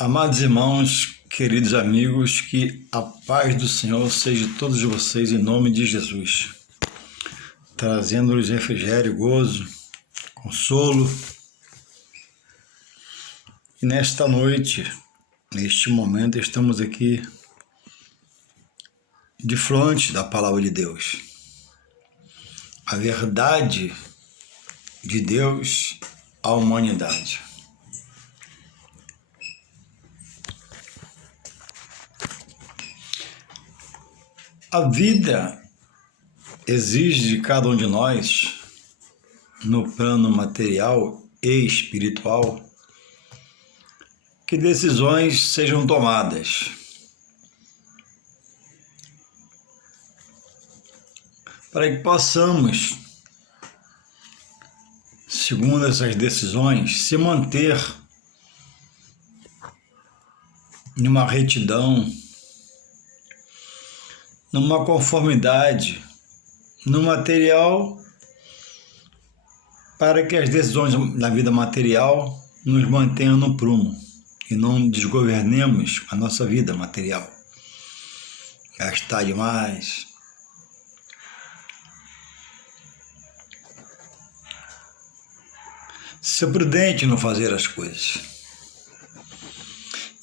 Amados irmãos, queridos amigos, que a paz do Senhor seja de todos vocês em nome de Jesus, trazendo-lhes refrigério, gozo, consolo. E nesta noite, neste momento, estamos aqui de frente da palavra de Deus. A verdade de Deus à humanidade. A vida exige de cada um de nós, no plano material e espiritual, que decisões sejam tomadas. Para que possamos, segundo essas decisões, se manter numa retidão, numa conformidade no material, para que as decisões da vida material nos mantenham no prumo e não desgovernemos a nossa vida material. Gastar demais, ser prudente no fazer as coisas.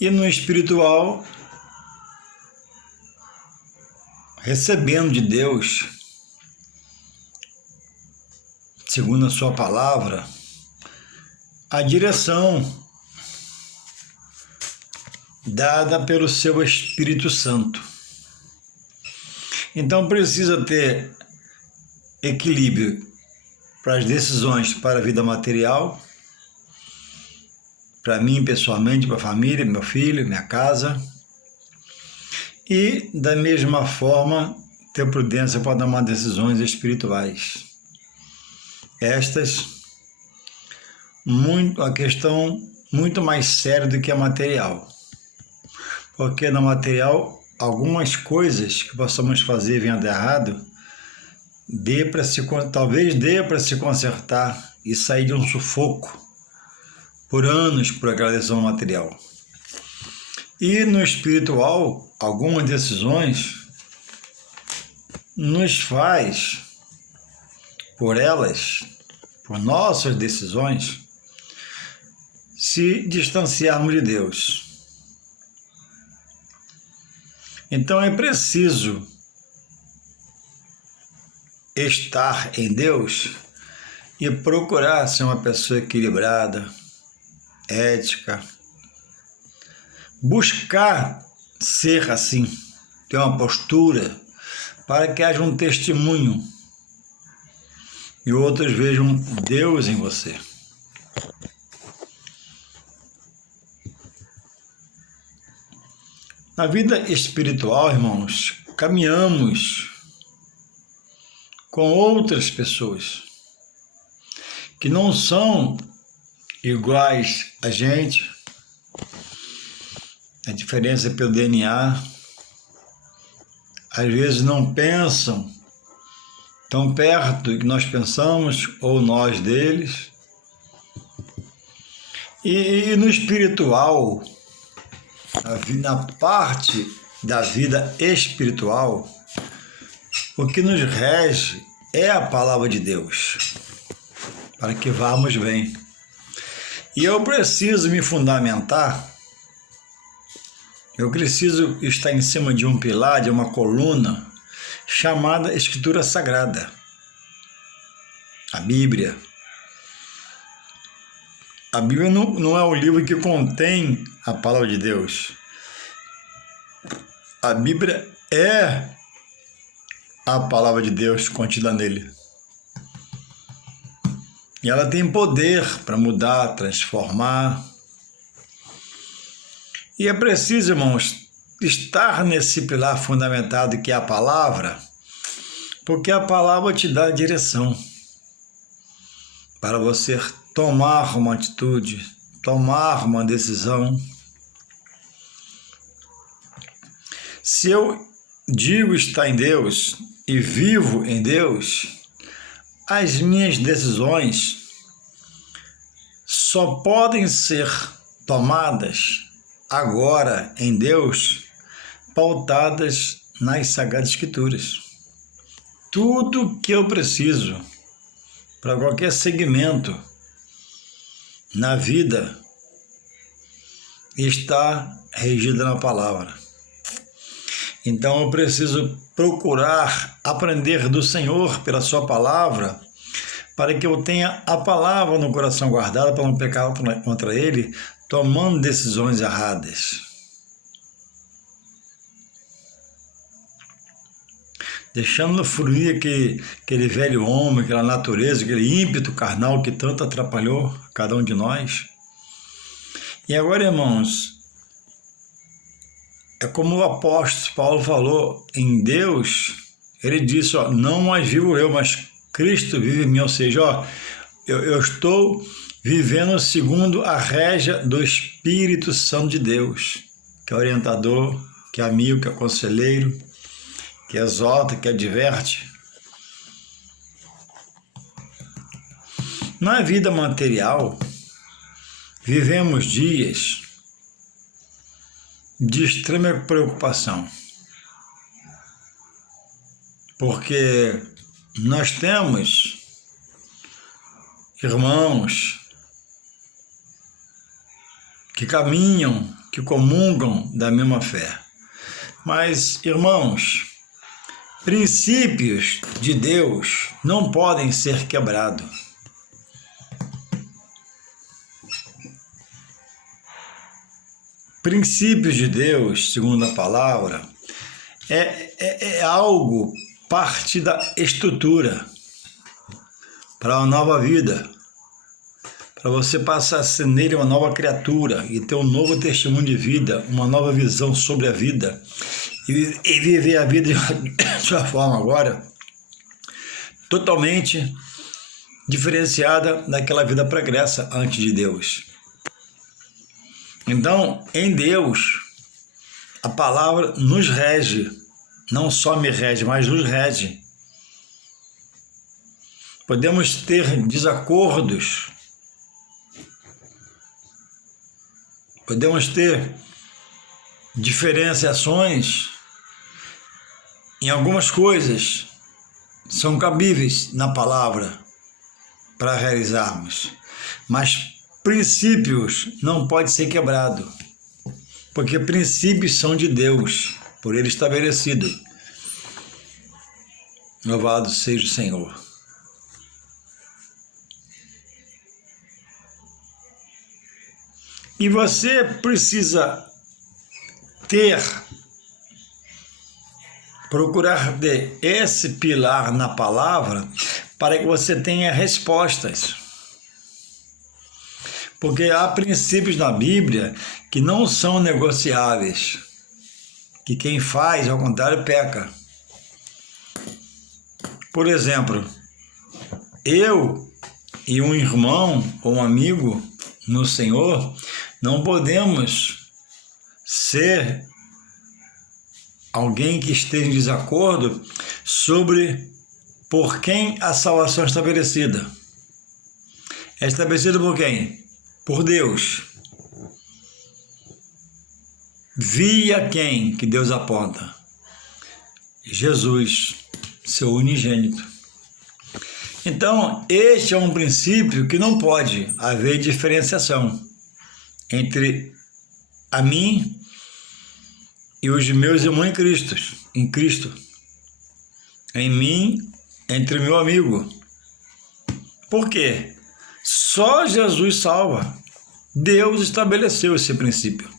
E no espiritual, recebendo de Deus, segundo a sua palavra, a direção dada pelo seu Espírito Santo. Então precisa ter equilíbrio para as decisões para a vida material, para mim pessoalmente, para a família, meu filho, minha casa. E, da mesma forma, ter prudência para tomar decisões espirituais. Estas, a questão muito mais séria do que a material. Porque na material, algumas coisas que possamos fazer vendo errado, talvez dê para se consertar e sair de um sufoco por anos por aquela decisão material. E no espiritual, algumas decisões nos faz, por nossas decisões, se distanciarmos de Deus. Então é preciso estar em Deus e procurar ser uma pessoa equilibrada, ética, buscar ser assim, ter uma postura para que haja um testemunho e outros vejam Deus em você. Na vida espiritual, irmãos, caminhamos com outras pessoas que não são iguais a gente. A diferença é pelo DNA. Às vezes não pensam tão perto do que nós pensamos, ou nós deles. E no espiritual, na parte da vida espiritual, o que nos rege é a palavra de Deus, para que vamos bem. E eu preciso me fundamentar. Eu preciso estar em cima de um pilar, de uma coluna, chamada Escritura Sagrada, a Bíblia. A Bíblia não é o livro que contém a palavra de Deus. A Bíblia é a palavra de Deus contida nele. E ela tem poder para mudar, transformar. E é preciso, irmãos, estar nesse pilar fundamentado que é a palavra, porque a palavra te dá a direção para você tomar uma atitude, tomar uma decisão. Se eu digo estar em Deus e vivo em Deus, as minhas decisões só podem ser tomadas agora em Deus, pautadas nas Sagradas Escrituras. Tudo que eu preciso para qualquer segmento na vida está regido na palavra. Então eu preciso procurar aprender do Senhor pela sua palavra, para que eu tenha a palavra no coração guardada para não pecar contra ele, tomando decisões erradas. Deixando fluir aquele velho homem, aquela natureza, aquele ímpeto carnal que tanto atrapalhou cada um de nós. E agora, irmãos, é como o apóstolo Paulo falou, em Deus, ele disse, não mais vivo eu, mas Cristo vive em mim, ou seja, eu estou vivendo segundo a régia do Espírito Santo de Deus, que é orientador, que é amigo, que é conselheiro, que exalta, que adverte. Na vida material, vivemos dias de extrema preocupação, porque nós temos irmãos que caminham, que comungam da mesma fé. Mas, irmãos, princípios de Deus não podem ser quebrados. Princípios de Deus, segundo a palavra, é algo, parte da estrutura para uma nova vida, para você passar a ser nele uma nova criatura e ter um novo testemunho de vida, uma nova visão sobre a vida e viver a vida de sua forma agora totalmente diferenciada daquela vida pregressa antes de Deus. Então, em Deus, a palavra nos rege, não só me rege, mas nos rege. Podemos ter desacordos, podemos ter diferenciações em algumas coisas, são cabíveis na palavra para realizarmos, mas princípios não pode ser quebrado, porque princípios são de Deus, por ele estabelecido. Louvado seja o Senhor. E você precisa procurar ter esse pilar na palavra para que você tenha respostas. Porque há princípios na Bíblia que não são negociáveis, que quem faz, ao contrário, peca. Por exemplo, eu e um irmão ou um amigo no Senhor não podemos ser alguém que esteja em desacordo sobre por quem a salvação é estabelecida. É estabelecida por quem? Por Deus. Via quem que Deus aponta? Jesus, seu unigênito. Então, este é um princípio que não pode haver diferenciação entre a mim e os meus irmãos em Cristo. Em mim, entre meu amigo. Por quê? Só Jesus salva. Deus estabeleceu esse princípio.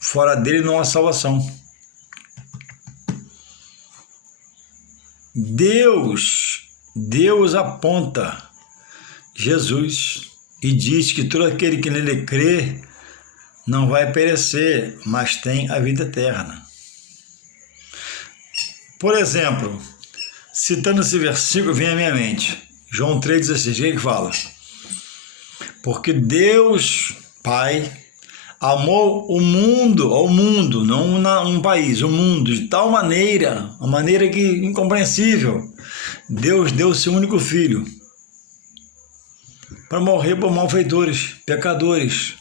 Fora dele não há salvação. Deus aponta Jesus e diz que todo aquele que nele crê não vai perecer, mas tem a vida eterna. Por exemplo, citando esse versículo, vem à minha mente, João 3,16, que fala: porque Deus, Pai, amou o mundo, ao mundo, não um país, o mundo, de tal maneira, uma maneira que incompreensível. Deus deu seu único filho para morrer por malfeitores, pecadores,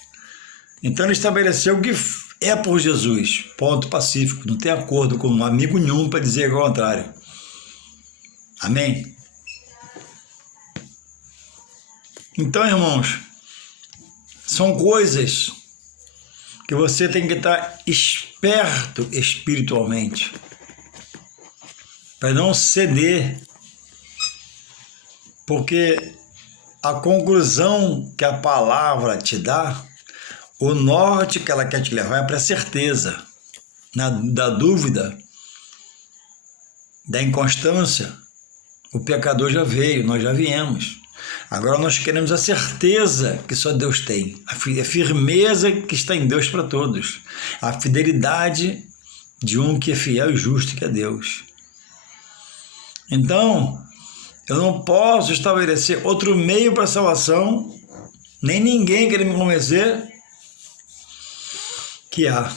Então ele estabeleceu que é por Jesus, ponto pacífico, não tem acordo com um amigo nenhum para dizer o contrário. Amém? Então, irmãos, são coisas que você tem que estar esperto espiritualmente para não ceder, porque a conclusão que a palavra te dá, o norte que ela quer te levar é para a certeza. Da dúvida, da inconstância, o pecador já veio, nós já viemos. Agora nós queremos a certeza que só Deus tem, a firmeza que está em Deus para todos, a fidelidade de um que é fiel e justo, que é Deus. Então, eu não posso estabelecer outro meio para a salvação, nem ninguém querer me convencer que há.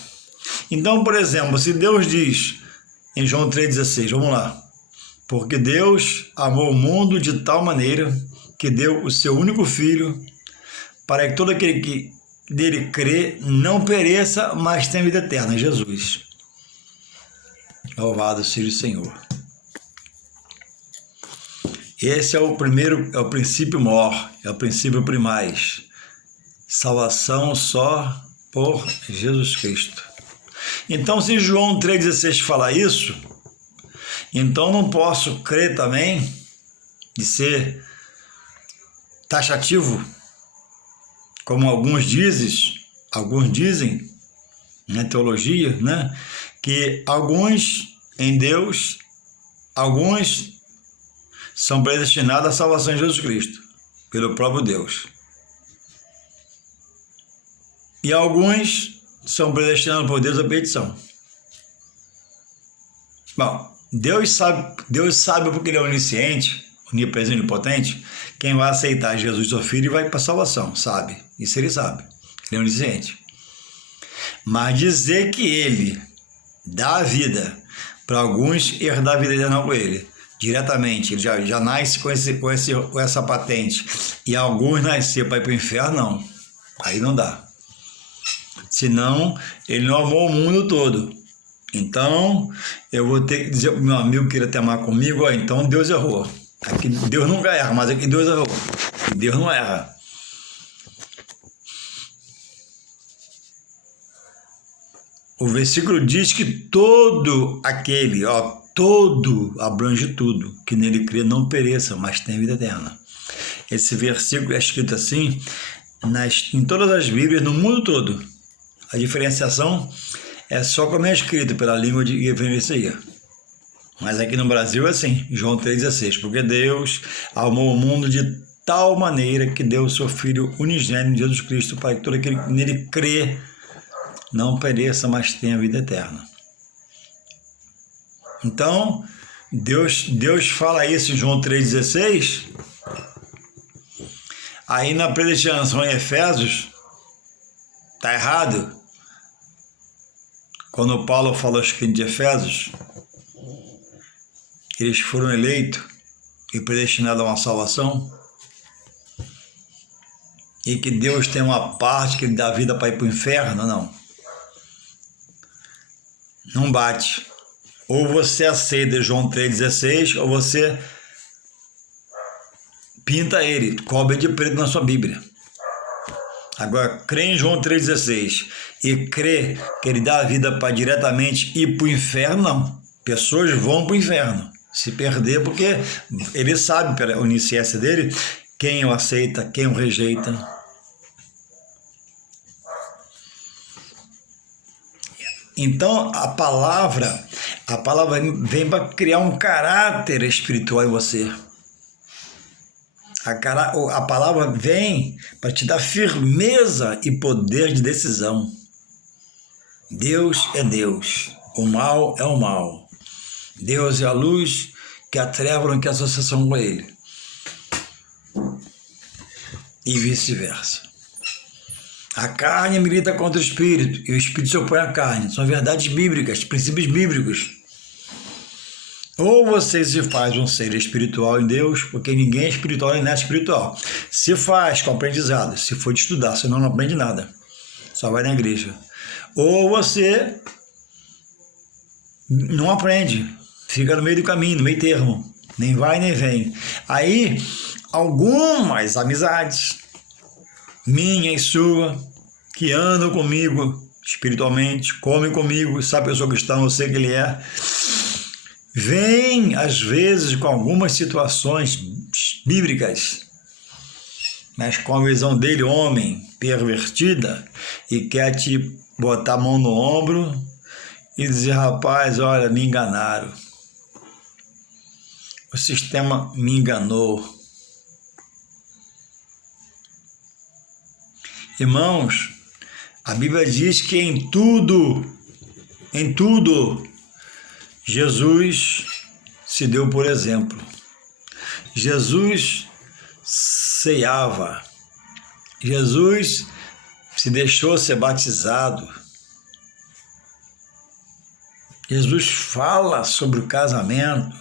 Então, por exemplo, se Deus diz em João 3,16, vamos lá, porque Deus amou o mundo de tal maneira que deu o seu único Filho, para que todo aquele que dele crê não pereça, mas tenha vida eterna, Jesus. Louvado seja o Senhor. Esse é o primeiro, é o princípio maior, é o princípio primaz. Salvação só por Jesus Cristo. Então, se João 3,16 fala isso, então não posso crer também de ser taxativo, como alguns dizem na teologia, né, que alguns em Deus, alguns são predestinados à salvação em Jesus Cristo, pelo próprio Deus. E alguns são predestinados por Deus à perdição. Bom, Deus sabe porque Ele é onisciente, onipresente e onipotente, quem vai aceitar Jesus, seu Filho, e vai para a salvação, sabe? Isso Ele sabe. Ele é onisciente. Mas dizer que Ele dá a vida para alguns e herdar a vida eterna com Ele, diretamente, ele já nasce com essa patente, e alguns nasceram para ir para o inferno, não. Aí não dá. Senão, ele não amou o mundo todo. Então, eu vou ter que dizer para o meu amigo que queira te amar comigo, ó, então Deus errou. Aqui Deus nunca erra, mas aqui Deus errou. E Deus não erra. O versículo diz que todo aquele, todo, abrange tudo, que nele crê não pereça, mas tem vida eterna. Esse versículo é escrito assim em todas as Bíblias, no mundo todo. A diferenciação é só como é escrito pela língua de referencia. Mas aqui no Brasil é assim, João 3,16, porque Deus amou o mundo de tal maneira que deu o seu Filho unigênito, Jesus Cristo, para que todo aquele que nele crê não pereça, mas tenha vida eterna. Então, Deus fala isso em João 3,16, aí na predestinação em Efésios, está errado. Quando Paulo falou aos crentes de Efésios, eles foram eleitos e predestinados a uma salvação, e que Deus tem uma parte que Ele dá vida para ir para o inferno, não. Não bate. Ou você aceita João 3,16, ou você pinta ele, cobre de preto na sua Bíblia. Agora, crê em João 3,16 e crê que ele dá a vida para diretamente ir para o inferno, não. Pessoas vão para o inferno se perder, porque ele sabe, pela onisciência dele, quem o aceita, quem o rejeita. Então, a palavra vem para criar um caráter espiritual em você. A palavra vem para te dar firmeza e poder de decisão. Deus é Deus, o mal é o mal. Deus é a luz, que a treva não quer associação com Ele. E vice-versa. A carne milita contra o espírito e o espírito se opõe à carne. São verdades bíblicas, princípios bíblicos. Ou você se faz um ser espiritual em Deus, porque ninguém é espiritual nem nada espiritual. Se faz com aprendizado, se for de estudar, senão não aprende nada. só vai na igreja. Ou você não aprende, fica no meio do caminho, no meio termo, nem vai nem vem. Aí, algumas amizades, minha e sua, que andam comigo espiritualmente, comem comigo, sabe, eu sou cristão, eu sei que ele é, vem às vezes com algumas situações bíblicas, mas com a visão dele, homem, pervertida, e quer te botar a mão no ombro e dizer, rapaz, olha, me enganaram. O sistema me enganou. Irmãos, a Bíblia diz que em tudo, Jesus se deu por exemplo. Jesus ceava. Jesus se deixou ser batizado. Jesus fala sobre o casamento.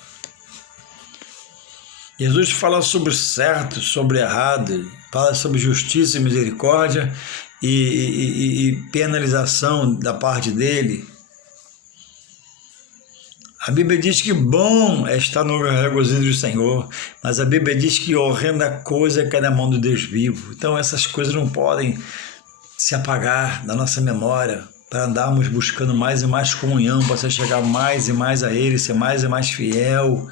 Jesus fala sobre o certo, sobre o errado, fala sobre justiça e misericórdia e penalização da parte dele. A Bíblia diz que bom é estar no regozijo do Senhor, mas a Bíblia diz que horrenda coisa é cair na mão do Deus vivo. Então essas coisas não podem se apagar da nossa memória para andarmos buscando mais e mais comunhão, para você chegar mais e mais a Ele, ser mais e mais fiel,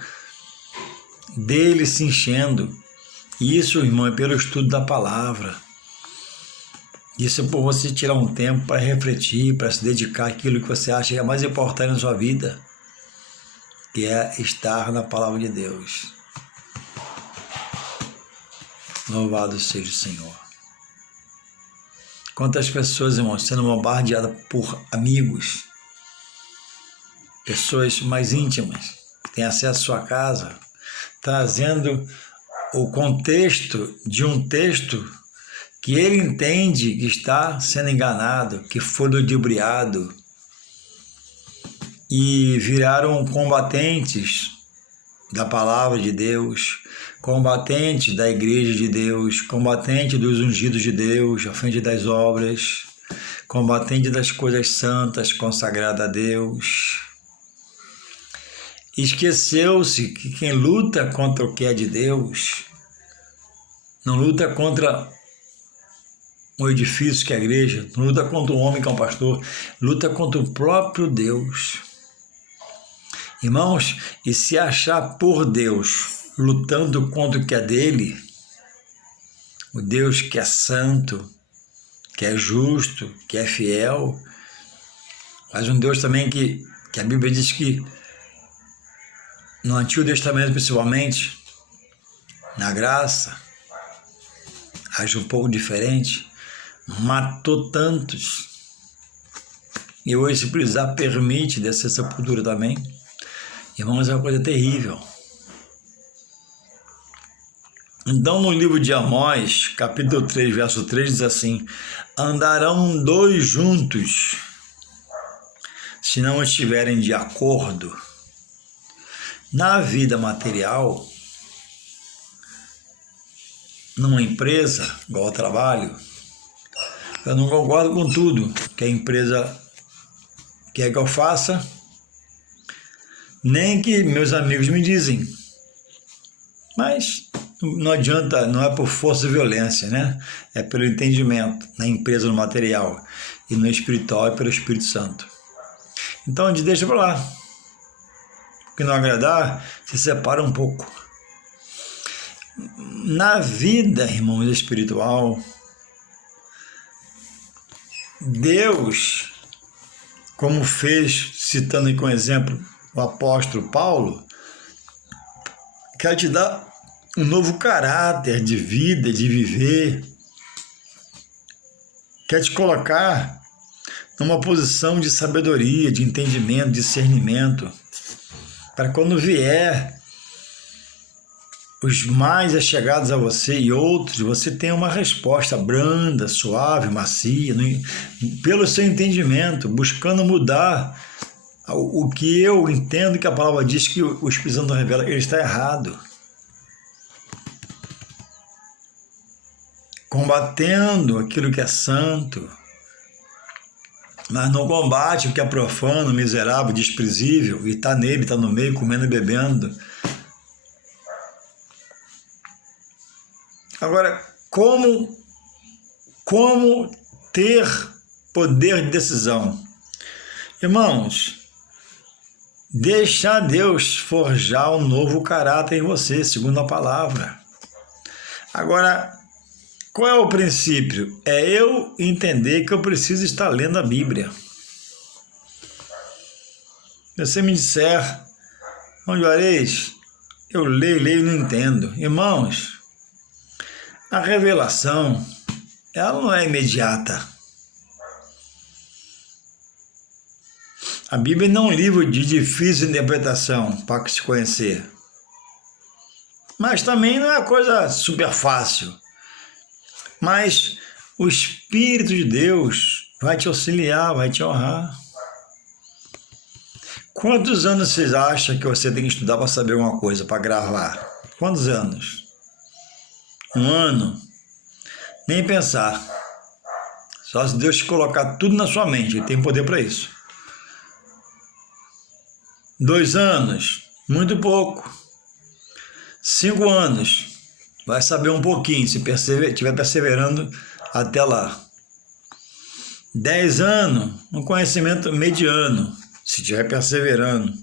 dele se enchendo. Isso, irmão, é pelo estudo da palavra. Isso é por você tirar um tempo para refletir, para se dedicar àquilo que você acha que é mais importante na sua vida, que é estar na palavra de Deus. Louvado seja o Senhor. Quantas pessoas, irmão, sendo bombardeadas por amigos, pessoas mais íntimas, que têm acesso à sua casa, trazendo o contexto de um texto que ele entende que está sendo enganado, que foi ludibriado, e viraram combatentes da palavra de Deus, combatentes da igreja de Deus, combatentes dos ungidos de Deus, à frente das obras, combatentes das coisas santas, consagradas a Deus. Esqueceu-se que quem luta contra o que é de Deus não luta contra um edifício que é a igreja, não luta contra um homem que é um pastor, luta contra o próprio Deus. Irmãos, e se achar por Deus lutando contra o que é dele, o Deus que é santo, que é justo, que é fiel, mas um Deus também que a Bíblia diz que no Antigo Testamento, principalmente, na graça, age um pouco diferente, matou tantos, e hoje, se precisar, permite descer sepultura também. Irmãos, é uma coisa terrível. Então, no livro de Amós, capítulo 3, verso 3, diz assim: andarão dois juntos, se não estiverem de acordo. Na vida material, numa empresa, igual ao trabalho, eu não concordo com tudo que a empresa quer que eu faça, nem que meus amigos me dizem. Mas não adianta, não é por força e violência, né? É pelo entendimento na empresa, no material, e no espiritual é pelo Espírito Santo. Então a gente deixa para lá. Que não agradar, se separa um pouco. Na vida, irmãos, espiritual, Deus, como fez, citando aí com exemplo o apóstolo Paulo, quer te dar um novo caráter de vida, de viver, quer te colocar numa posição de sabedoria, de entendimento, de discernimento, para quando vier os mais achegados a você e outros, você tenha uma resposta branda, suave, macia, pelo seu entendimento, buscando mudar o que eu entendo que a palavra diz que o Espírito Santo revela, ele está errado. Combatendo aquilo que é santo, Mas não combate o que é profano, miserável, desprezível, e está nele, está no meio, comendo e bebendo. Agora, como ter poder de decisão? Irmãos, deixar Deus forjar um novo caráter em você, segundo a palavra. Agora, qual é o princípio? É eu entender que eu preciso estar lendo a Bíblia. Se você me disser, João Juarez, eu leio e não entendo. Irmãos, a revelação, ela não é imediata. A Bíblia não é um livro de difícil interpretação para se conhecer. Mas também não é uma coisa super fácil. Mas o Espírito de Deus vai te auxiliar, vai te honrar. Quantos anos vocês acham que você tem que estudar para saber uma coisa, para gravar? Quantos anos? 1 ano? Nem pensar. Só se Deus te colocar tudo na sua mente, Ele tem poder para isso. 2 anos? Muito pouco. 5 anos? Vai saber um pouquinho, se estiver perseverando até lá. 10 anos? Um conhecimento mediano, se estiver perseverando.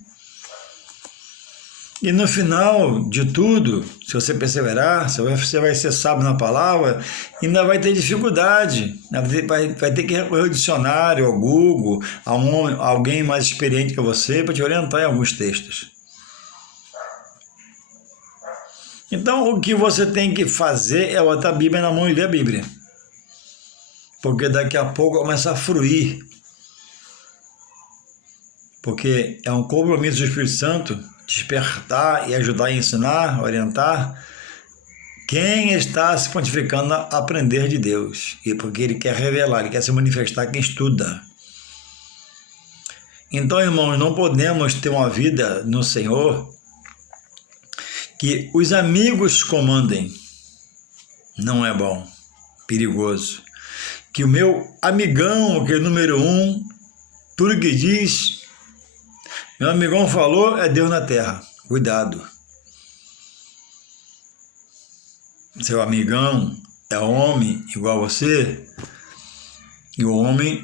E no final de tudo, se você perseverar, você vai ser sábio na palavra, ainda vai ter dificuldade. Vai ter que recorrer ao dicionário, ao Google, a alguém mais experiente que você, para te orientar em alguns textos. Então, o que você tem que fazer é botar a Bíblia na mão e ler a Bíblia. Porque daqui a pouco começa a fruir. Porque é um compromisso do Espírito Santo despertar e ajudar a ensinar, orientar quem está se pontificando a aprender de Deus. E porque Ele quer revelar, Ele quer se manifestar quem estuda. Então, irmãos, não podemos ter uma vida no Senhor que os amigos comandem. Não é bom, perigoso. Que o meu amigão, que é o número 1, tudo que diz, meu amigão falou, é Deus na terra. Cuidado. Seu amigão é homem igual a você, e o homem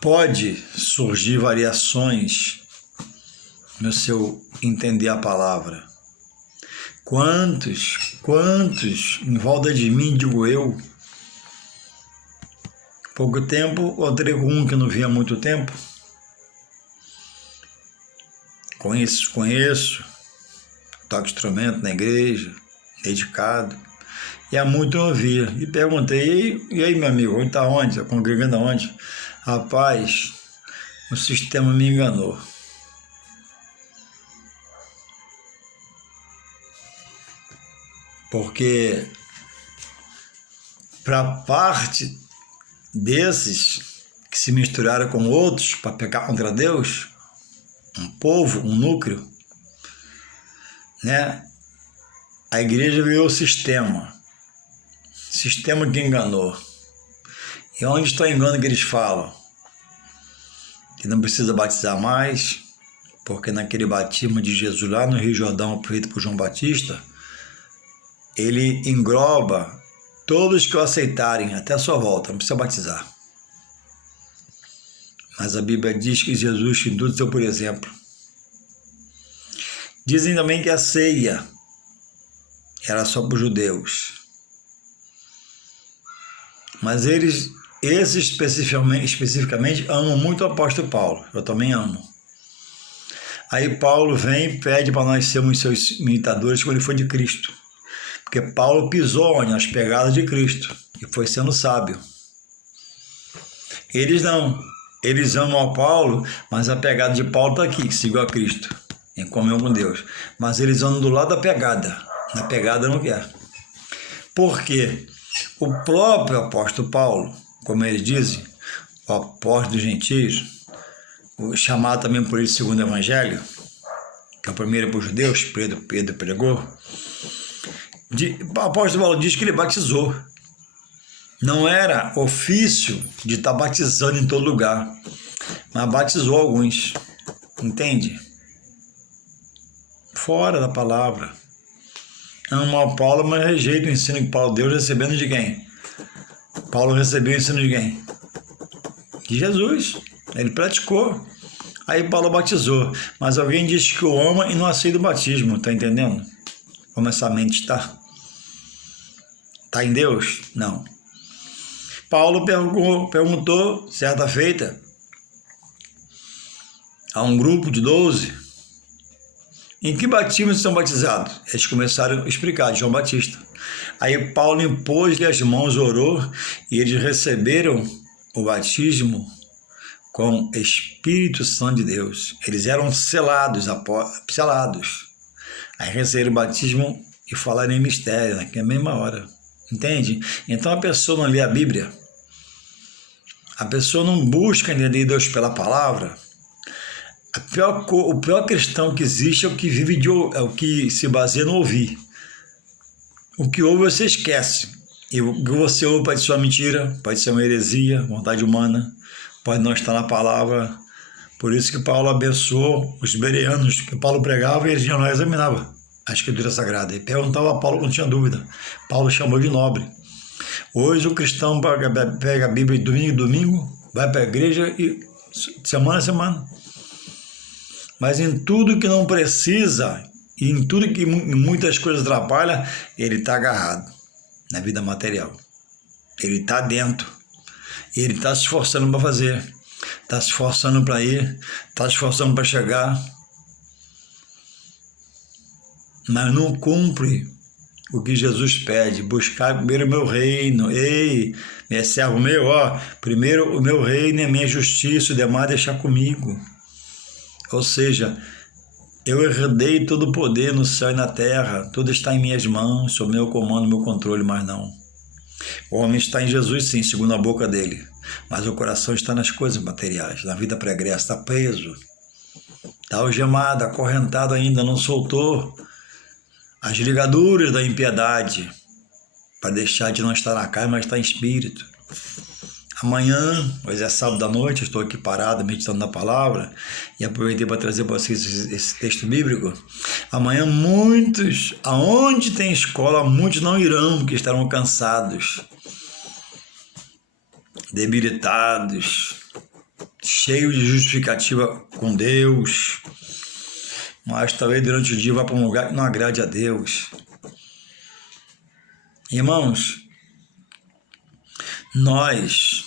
pode surgir variações no seu entender a palavra. Quantos em volta de mim, digo eu, pouco tempo, encontrei com um que não via há muito tempo. Conheço, toco instrumento na igreja, dedicado, e há muito eu não via. E perguntei, e aí meu amigo, ele está onde? Está congregando aonde? Rapaz, o sistema me enganou. Porque para parte desses que se misturaram com outros para pecar contra Deus, um povo, um núcleo, né? A igreja virou sistema que enganou. E onde está o engano que eles falam? Que não precisa batizar mais, porque naquele batismo de Jesus lá no Rio Jordão, feito por João Batista, ele engloba todos que o aceitarem até a sua volta, não precisa batizar. Mas a Bíblia diz que Jesus em tudo deu por exemplo. Dizem também que a ceia era só para os judeus. Mas esses especificamente amam muito o apóstolo Paulo. Eu também amo. Aí Paulo vem e pede para nós sermos seus imitadores como ele foi de Cristo. Porque Paulo pisou nas pegadas de Cristo e foi sendo sábio. Eles não. Eles amam a Paulo, mas a pegada de Paulo está aqui, que sigam a Cristo, em comunhão com Deus. Mas eles andam do lado da pegada. Na pegada não quer. Por quê? O próprio apóstolo Paulo, como eles dizem, o apóstolo dos gentios, chamado também por ele segundo o Evangelho, que é o primeiro para os judeus, Pedro pregou, o apóstolo Paulo diz que ele batizou. Não era ofício de estar batizando em todo lugar, mas batizou alguns, entende? Fora da palavra. Ama Paulo, mas rejeita o ensino que Paulo deu, recebendo de quem? Paulo recebeu o ensino de quem? De Jesus. Ele praticou. Aí Paulo batizou. Mas alguém diz que o ama e não aceita o batismo, tá entendendo? Como essa mente está? Está em Deus? Não. Paulo perguntou, certa feita, a um grupo de 12, em que batismo são batizados? Eles começaram a explicar, de João Batista. Aí Paulo impôs-lhe as mãos, orou, e eles receberam o batismo com Espírito Santo de Deus. Eles eram selados. Aí receberam o batismo e falaram em mistério, naquela mesma hora. Entende? Então a pessoa não lê a Bíblia, a pessoa não busca entender Deus pela palavra. O pior cristão que existe é o que vive é o que se baseia no ouvir. O que ouve você esquece. E o que você ouve pode ser uma mentira, pode ser uma heresia, vontade humana, pode não estar na palavra. Por isso que Paulo abençoou os bereanos, que Paulo pregava e eles não examinavam a Escritura Sagrada. E perguntava a Paulo, não tinha dúvida. Paulo chamou de nobre. Hoje o cristão pega a Bíblia de domingo em domingo, vai para a igreja e semana a semana. Mas em tudo que não precisa, e em tudo que muitas coisas atrapalham, ele está agarrado na vida material. Ele está dentro. Ele está se esforçando para fazer. Está se esforçando para ir. Está se esforçando para chegar. Mas não cumpre o que Jesus pede. Buscar primeiro o meu reino. Ei, meu servo meu, primeiro o meu reino e a minha justiça, o demais deixar comigo. Ou seja, eu herdei todo o poder no céu e na terra, tudo está em minhas mãos, sob meu comando, meu controle, mas não. O homem está em Jesus, sim, segundo a boca dele, mas o coração está nas coisas materiais, na vida pregressa, está preso, está algemado, acorrentado ainda, não soltou as ligaduras da impiedade, para deixar de não estar na carne, mas estar em espírito. Amanhã, hoje é sábado à noite, eu estou aqui parado, meditando na palavra, e aproveitei para trazer para vocês esse texto bíblico. Amanhã muitos, aonde tem escola, muitos não irão, porque estarão cansados, debilitados, cheios de justificativa com Deus, mas talvez durante o dia vá para um lugar que não agrade a Deus. Irmãos, nós,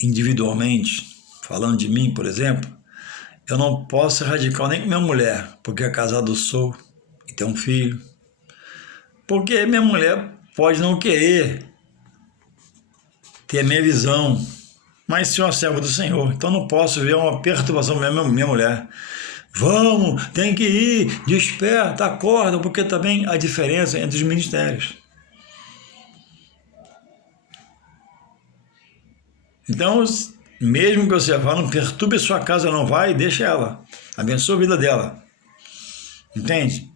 individualmente, falando de mim, por exemplo, eu não posso ser radical nem com minha mulher, porque é casado sou e tenho um filho. Porque minha mulher pode não querer ter a minha visão, mas ser uma serva do Senhor. Então não posso ver uma perturbação da minha mulher. Vamos, tem que ir, desperta, acorda, porque também há diferença entre os ministérios. Então, mesmo que você vá, não perturbe a sua casa, não vai, deixa ela. Abençoa a vida dela. Entende?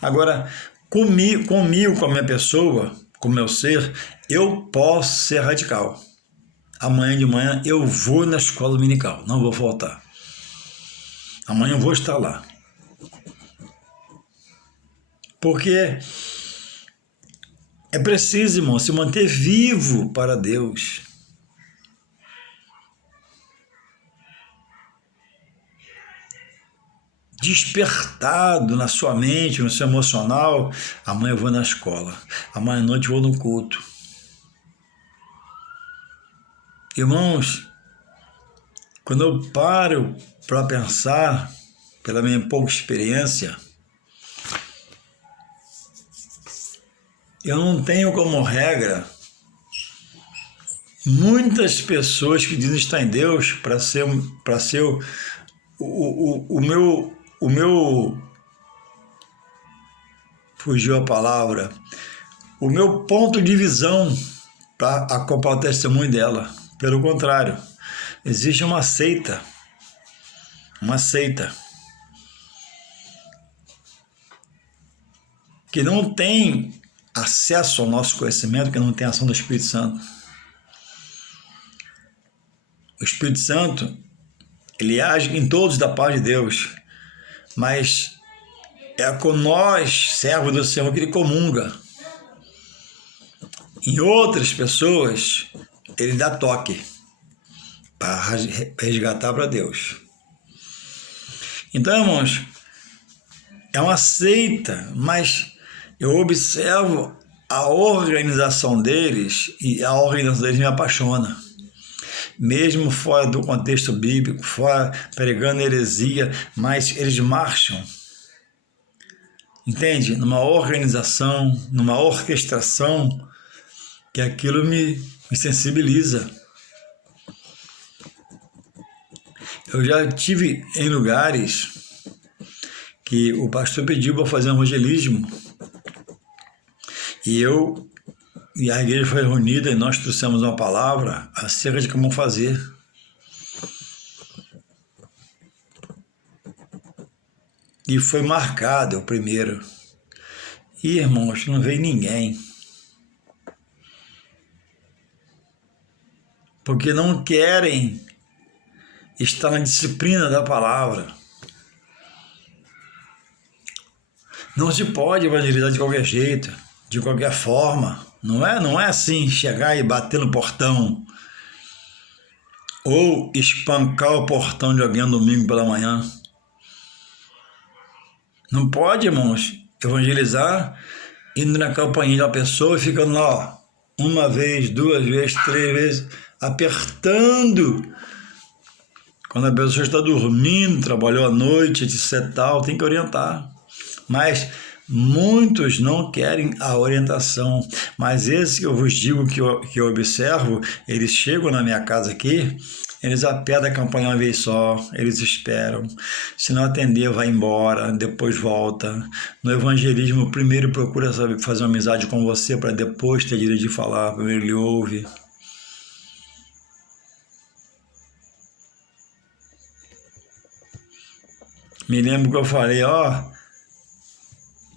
Agora, comigo, com a minha pessoa, com o meu ser, eu posso ser radical. Amanhã de manhã eu vou na escola dominical, não vou faltar. Amanhã eu vou estar lá. Porque é preciso, irmão, se manter vivo para Deus. Despertado na sua mente, no seu emocional. Amanhã eu vou na escola, amanhã à noite eu vou no culto. Irmãos, quando eu paro para pensar, pela minha pouca experiência, eu não tenho como regra muitas pessoas que dizem estar em Deus para ser o meu, fugiu a palavra, o meu ponto de visão para acompanhar o testemunho dela. Pelo contrário, existe uma seita que não tem acesso ao nosso conhecimento, que não tem ação do Espírito Santo. O Espírito Santo, ele age em todos da paz de Deus, mas é com nós, servos do Senhor, que ele comunga. Em outras pessoas, ele dá toque para resgatar para Deus. Então, irmãos, é uma seita, mas eu observo a organização deles e a organização deles me apaixona. Mesmo fora do contexto bíblico, fora pregando heresia, mas eles marcham, entende? Numa organização, numa orquestração, que aquilo me sensibiliza. Eu já estive em lugares que o pastor pediu para fazer um evangelismo e a igreja foi reunida e nós trouxemos uma palavra acerca de como fazer. E foi marcado o primeiro. E, irmãos, não veio ninguém. Porque não querem estar na disciplina da palavra. Não se pode evangelizar de qualquer jeito, de qualquer forma. Não é assim, chegar e bater no portão ou espancar o portão de alguém no domingo pela manhã. Não pode, irmãos, evangelizar indo na campainha de uma pessoa e ficando lá, ó, uma vez, duas vezes, três vezes, apertando. Quando a pessoa está dormindo, trabalhou à noite, etc. tal, tem que orientar. Mas muitos não querem a orientação. Mas esse que eu vos digo que eu observo, eles chegam na minha casa aqui, eles apertam a campanha uma vez só, eles esperam. Se não atender, vai embora, depois volta. No evangelismo, primeiro procura saber fazer uma amizade com você para depois ter direito de falar. Primeiro ele ouve. Me lembro que eu falei, ó,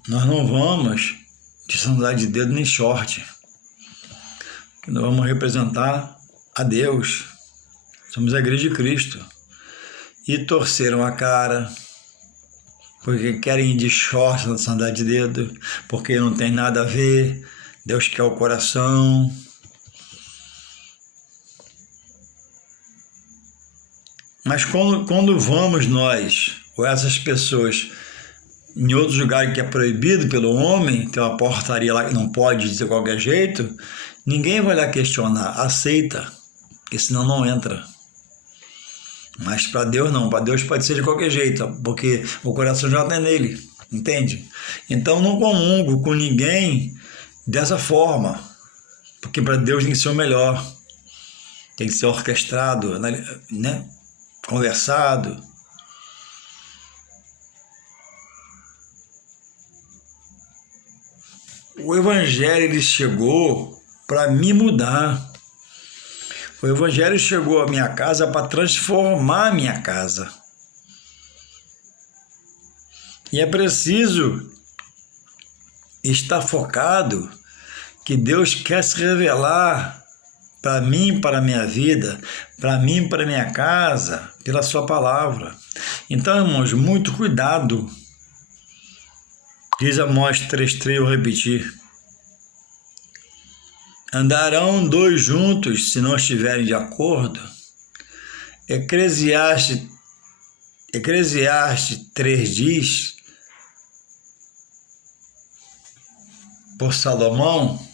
nós não vamos de sandália de dedo nem short. Nós vamos representar a Deus. Somos a igreja de Cristo. E torceram a cara, porque querem ir de short na sandália de dedo, porque não tem nada a ver. Deus quer o coração. Mas quando vamos nós, ou essas pessoas, em outros lugares que é proibido pelo homem, tem uma portaria lá que não pode de qualquer jeito, ninguém vai lá questionar, aceita, porque senão não entra. Mas para Deus não, para Deus pode ser de qualquer jeito, porque o coração já está nele, entende? Então não comungo com ninguém dessa forma, porque para Deus tem que ser o melhor, tem que ser orquestrado, né? Conversado. O Evangelho ele chegou para me mudar. O Evangelho chegou à minha casa para transformar a minha casa. E é preciso estar focado que Deus quer se revelar para mim, para a minha vida, para mim, para a minha casa, pela sua palavra. Então, irmãos, muito cuidado. Diz Amós 3,3, eu repetir. Andarão dois juntos se não estiverem de acordo? Eclesiastes 3 diz, por Salomão,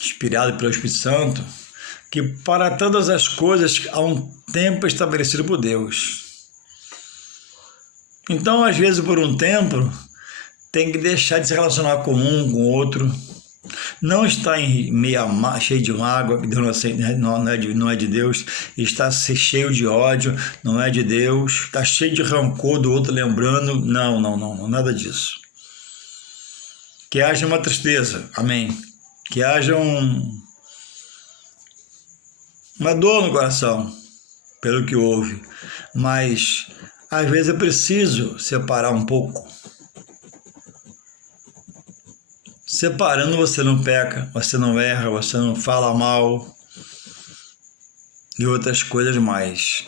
inspirado pelo Espírito Santo, que para todas as coisas há um tempo estabelecido por Deus. Então, às vezes, por um tempo, tem que deixar de se relacionar com um, com o outro. Não está em meio cheio de água, não é de Deus. Está cheio de ódio, não é de Deus. Está cheio de rancor do outro, lembrando. Não, nada disso. Que haja uma tristeza, amém. Que haja uma dor no coração, pelo que houve. Mas, às vezes, é preciso separar um pouco. Separando, você não peca, você não erra, você não fala mal. e outras coisas mais.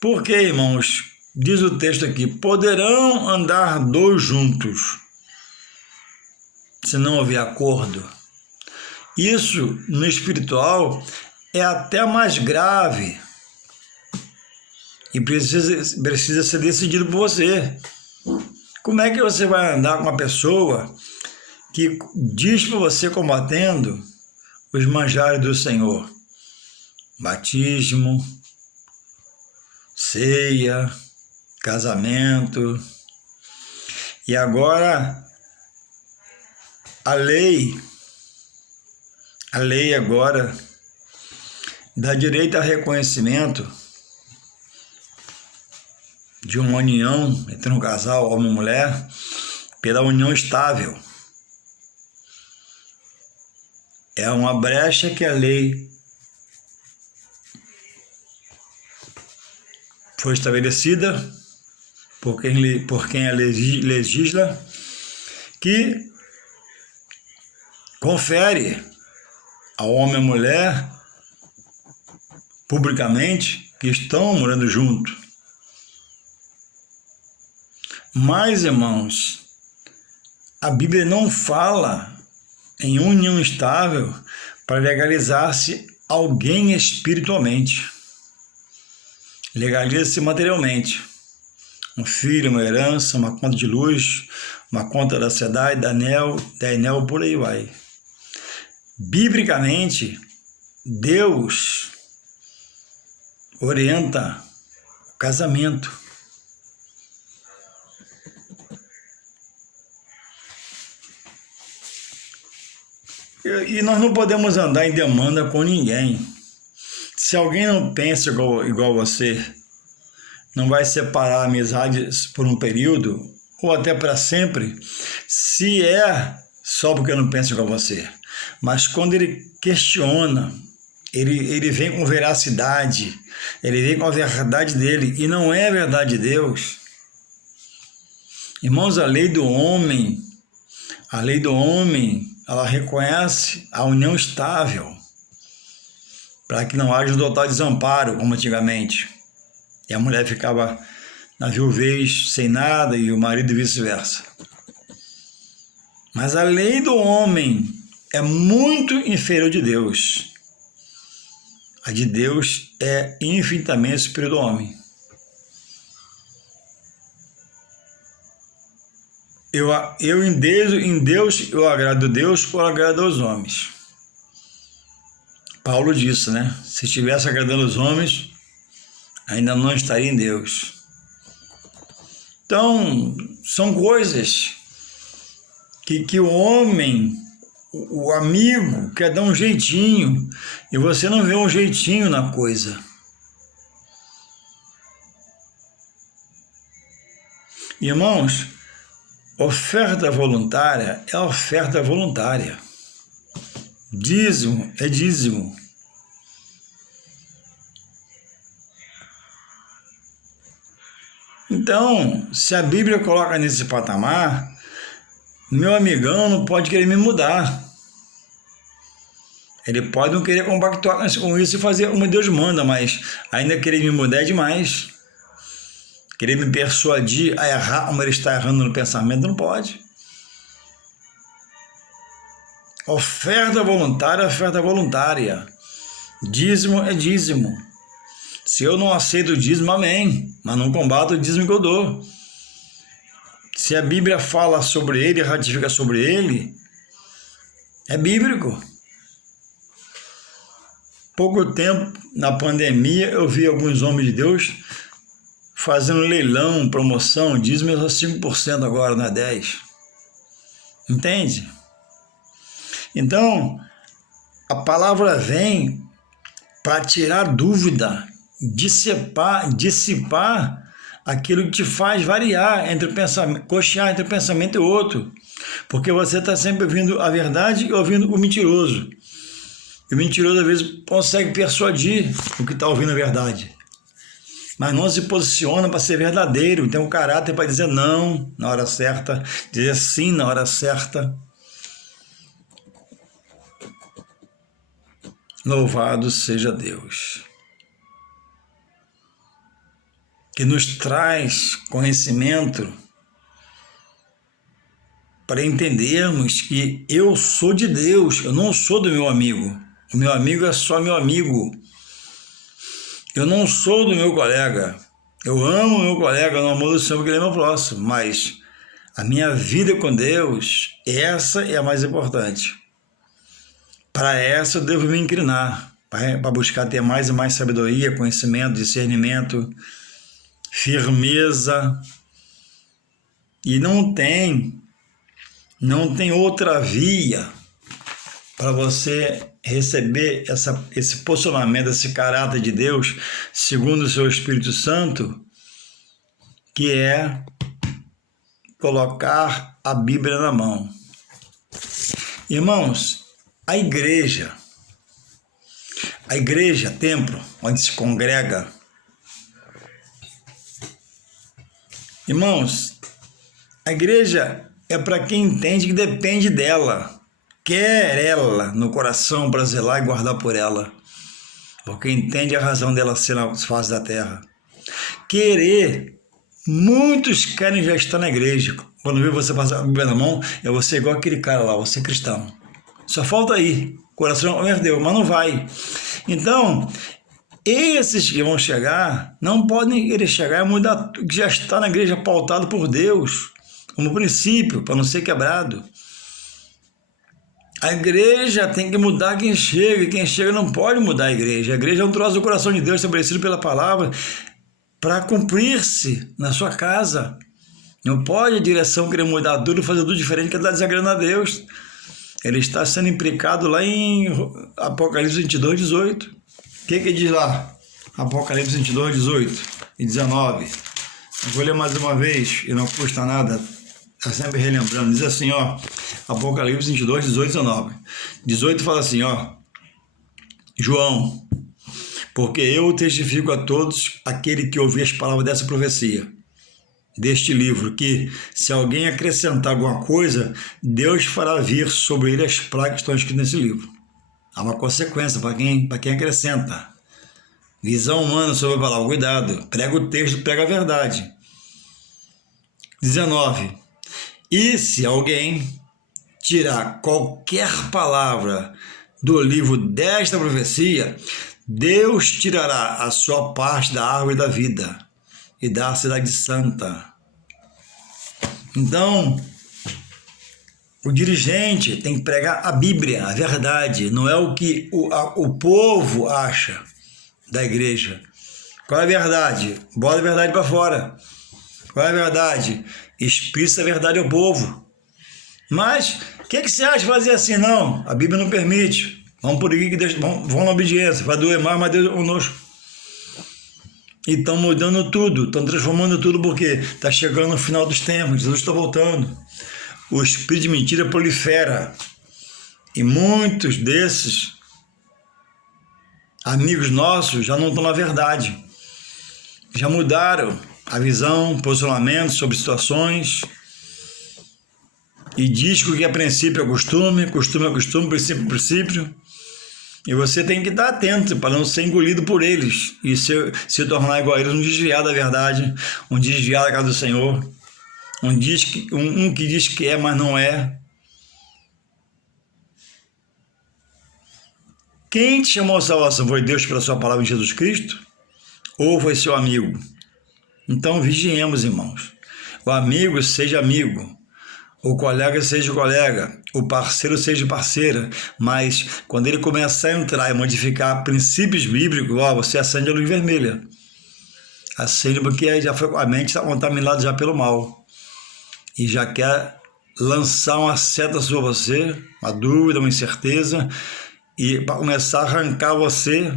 Porque, irmãos, diz o texto aqui, poderão andar dois juntos, se não houver acordo. Isso, no espiritual, é até mais grave e precisa ser decidido por você. Como é que você vai andar com uma pessoa que diz para você combatendo os manjares do Senhor? Batismo, ceia, casamento. E agora a lei agora dá direito a reconhecimento de uma união entre um casal, homem e mulher, pela união estável. É uma brecha que a lei foi estabelecida por quem a legisla, que confere ao homem e à mulher, publicamente, que estão morando juntos. Mas, irmãos, a Bíblia não fala em união estável para legalizar-se alguém espiritualmente. Legaliza-se materialmente. Um filho, uma herança, uma conta de luz, uma conta da SEDAI, da Enel, por aí vai. Biblicamente, Deus orienta o casamento. E nós não podemos andar em demanda com ninguém. Se alguém não pensa igual você, não vai separar amizades por um período ou até para sempre, se é só porque não pensa igual você. Mas quando ele questiona, ele vem com veracidade, ele vem com a verdade dele e não é a verdade de Deus. Irmãos, a lei do homem, ela reconhece a união estável, para que não haja um total desamparo, como antigamente. E a mulher ficava na viuvez sem nada e o marido vice-versa. Mas a lei do homem é muito inferior de Deus. A de Deus é infinitamente superior do homem. Em Deus eu agrado a Deus ou agrado aos homens. Paulo disse, né? Se estivesse agradando os homens, ainda não estaria em Deus. Então, são coisas que o homem, o amigo, quer dar um jeitinho, e você não vê um jeitinho na coisa. Irmãos, oferta voluntária é oferta voluntária. Dízimo é dízimo. Então, se a Bíblia coloca nesse patamar, meu amigão não pode querer me mudar. Ele pode não querer compactuar com isso e fazer como Deus manda, mas ainda querer me mudar é demais. Querer me persuadir a errar como ele está errando no pensamento, não pode. Oferta voluntária é oferta voluntária. Dízimo é dízimo. Se eu não aceito o dízimo, amém. Mas não combato o dízimo que eu dou. Se a Bíblia fala sobre ele, ratifica sobre ele, é bíblico. Pouco tempo, na pandemia, eu vi alguns homens de Deus fazendo leilão, promoção, dízimo é só 5% agora, não é 10%. Entende? Então, a palavra vem para tirar dúvida, dissipar aquilo que te faz variar entre o pensamento, cochear entre o pensamento e o outro. Porque você está sempre ouvindo a verdade e ouvindo o mentiroso. E o mentiroso, às vezes, consegue persuadir o que está ouvindo a verdade. Mas não se posiciona para ser verdadeiro, tem um caráter para dizer não na hora certa, dizer sim na hora certa. Louvado seja Deus, que nos traz conhecimento para entendermos que eu sou de Deus, eu não sou do meu amigo. O meu amigo é só meu amigo. Eu não sou do meu colega. Eu amo o meu colega no amor do Senhor, porque ele é meu próximo, mas a minha vida com Deus, essa é a mais importante. Para essa eu devo me inclinar, para buscar ter mais e mais sabedoria, conhecimento, discernimento, firmeza. E não tem outra via para você receber esse posicionamento, esse caráter de Deus, segundo o seu Espírito Santo, que é colocar a Bíblia na mão. Irmãos, a igreja, templo, onde se congrega. Irmãos, a igreja é para quem entende que depende dela, quer ela no coração para zelar e guardar por ela, porque entende a razão dela ser na face da terra. Querer, muitos querem já estar na igreja. Quando vê você passar a Bíblia na mão, é você igual aquele cara lá, você é cristão. Só falta aí, coração, meu Deus, mas não vai. Então, esses que vão chegar, não podem querer chegar e mudar, que já está na igreja pautado por Deus, como princípio, para não ser quebrado. A igreja tem que mudar quem chega, e quem chega não pode mudar a igreja. A igreja é um troço do coração de Deus estabelecido pela palavra para cumprir-se na sua casa. Não pode a direção querer mudar tudo, fazer tudo diferente, que está desagradando a Deus. Ele está sendo implicado lá em Apocalipse 22, 18. O que diz lá? Apocalipse 22, 18 e 19. Eu vou ler mais uma vez, e não custa nada, está sempre relembrando. Diz assim, ó, Apocalipse 22, 18 e 19. 18 fala assim, ó, João, porque eu testifico a todos aquele que ouvir as palavras dessa profecia, deste livro, que se alguém acrescentar alguma coisa, Deus fará vir sobre ele as pragas que estão escritas nesse livro. Há uma consequência para quem acrescenta. Visão humana sobre a palavra, cuidado, prega o texto, prega a verdade. 19. E se alguém tirar qualquer palavra do livro desta profecia, Deus tirará a sua parte da árvore da vida e da cidade santa. Então, o dirigente tem que pregar a Bíblia, a verdade, não é o que o povo acha da igreja. Qual é a verdade? Bota a verdade para fora. Qual é a verdade? Expressa a verdade ao povo. Mas, o que você acha de fazer assim? Não, a Bíblia não permite. Vamos por aqui, que Deus, vamos na obediência. Vai doer mais, mas Deus é conosco. E estão mudando tudo, estão transformando tudo, porque está chegando no final dos tempos, Jesus está voltando. O espírito de mentira prolifera. E muitos desses amigos nossos já não estão na verdade. Já mudaram a visão, posicionamento sobre situações. E diz que o que é princípio é costume, costume é costume, princípio é princípio. E você tem que estar atento para não ser engolido por eles e se tornar igual a eles, um desviado da verdade, um desviado da casa do Senhor, um que diz que é, mas não é. Quem te chamou a salvação? Foi Deus pela sua palavra em Jesus Cristo? Ou foi seu amigo? Então vigiemos, irmãos. O amigo seja amigo. O colega seja colega, o parceiro seja parceira, mas quando ele começar a entrar e modificar princípios bíblicos, você acende a luz vermelha. Acende porque a mente está contaminada já pelo mal e já quer lançar uma seta sobre você, uma dúvida, uma incerteza, e para começar a arrancar você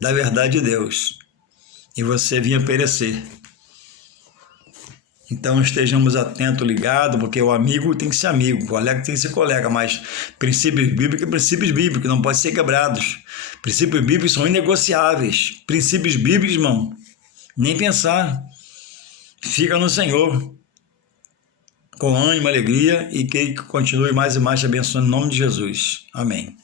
da verdade de Deus e você vinha perecer. Então estejamos atentos, ligados, porque o amigo tem que ser amigo, o colega tem que ser colega, mas princípios bíblicos não podem ser quebrados. Princípios bíblicos são inegociáveis. Princípios bíblicos, irmão, nem pensar. Fica no Senhor, com ânimo, alegria, e que Ele continue mais e mais te abençoando em nome de Jesus. Amém.